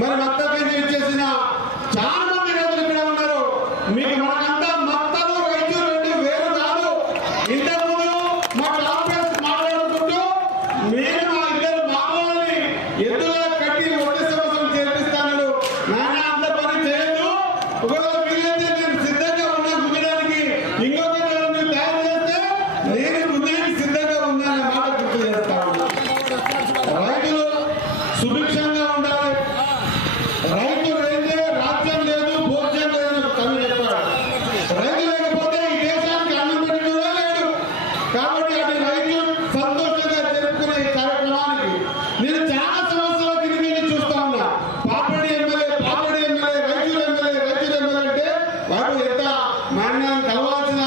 మరి మత్తు కేసు ఇచ్చేసిన చాలా మంది రైతులు ఇక్కడ ఉన్నారు. మీకు మనకంతా మత్తలు రైతు రెండు వేరు కాదు. ఇంతకుముందు మా కాంగ్రెస్ మాట్లాడుకుంటూ నేను మా ఇద్దరు మామూలని ఎద్దుల కట్టి ఒకే సంవత్సరం చేర్పిస్తాను. నాన్న అంత పని చేయదు. ఒకవేళ వీలైతే నేను సిద్ధంగా ఉన్నా గుమ్మడానికి ఇంకొక మీరు తయారు చేస్తే నేను గుమ్మడానికి సిద్ధంగా ఉన్నానని మాట గుర్తు చేస్తా ఉన్నా. రైతులు సుభిక్షంగా ఉండాలి. రైతు లేదే రాజ్యం లేదు, భోజ్యం లేదు కవి చెప్పాడు. రైతు లేకపోతే ఈ దేశానికి అన్నం పెట్టినోడే లేడు. కాబట్టి అటు రైతు సంతోషంగా జరుపుకునే ఈ కార్యక్రమానికి నేను చాలా సంవత్సరాల కింద చూస్తా ఉన్నా. పాపడి ఎమ్మెల్యే రైతులు అంటే వాడు ఎంత మాన్యాన్ని కలవాల్సిన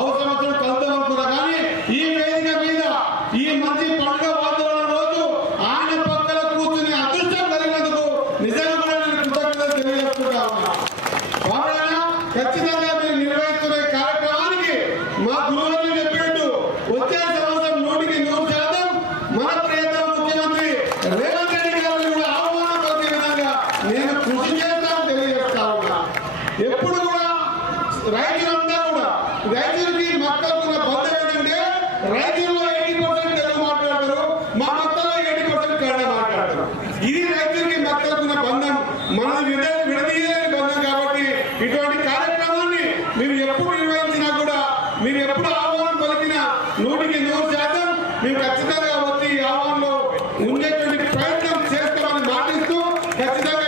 అవసరం కలుద్దాం అనుకున్నా. కానీ ఈ వేదిక మీద ఈ మంచి పండుగ వాతావరణం రోజు ఆయన పక్కన కూర్చుని అదృష్టం కలిగినందుకు నిజంగా కూడా నేను కృతజ్ఞతలు తెలియజేసుకుంటా ఉన్నా. వాడైనా ఖచ్చితంగా మీరు నిర్వహిస్తున్న కార్యక్రమానికి మా గురువులు చెప్పినట్టు వచ్చే సంవత్సరం 100% మన ప్రియతమ ముఖ్యమంత్రి రేవంత్ రెడ్డి గారిని కూడా ఆహ్వానం పొందే విధంగా నేను కృషి చేస్తానని తెలియజేస్తా ఉన్నా. ఎప్పుడు కూడా రైతులంతా కూడా రైతులకి మక్కలున్న బంధం ఏంటంటే రైతుల్లో 80% తెలుగు మాట్లాడతారు, మా మక్కల్లో 80% కన్నడ మాట్లాడతారు. ఇది రైతులకి మక్కలున్న బంధం, మనది విడదీయలేని బంధం. కాబట్టి ఇటువంటి కార్యక్రమాన్ని మీరు ఎప్పుడు నిర్వహించినా కూడా మీరు ఎప్పుడు ఆహ్వానం పలికినా 100% మేము ఖచ్చితంగా వచ్చి ఈ ఆహ్వానంలో ఉండేటువంటి ప్రయత్నం చేస్తామని మాటిస్తూ ఖచ్చితంగా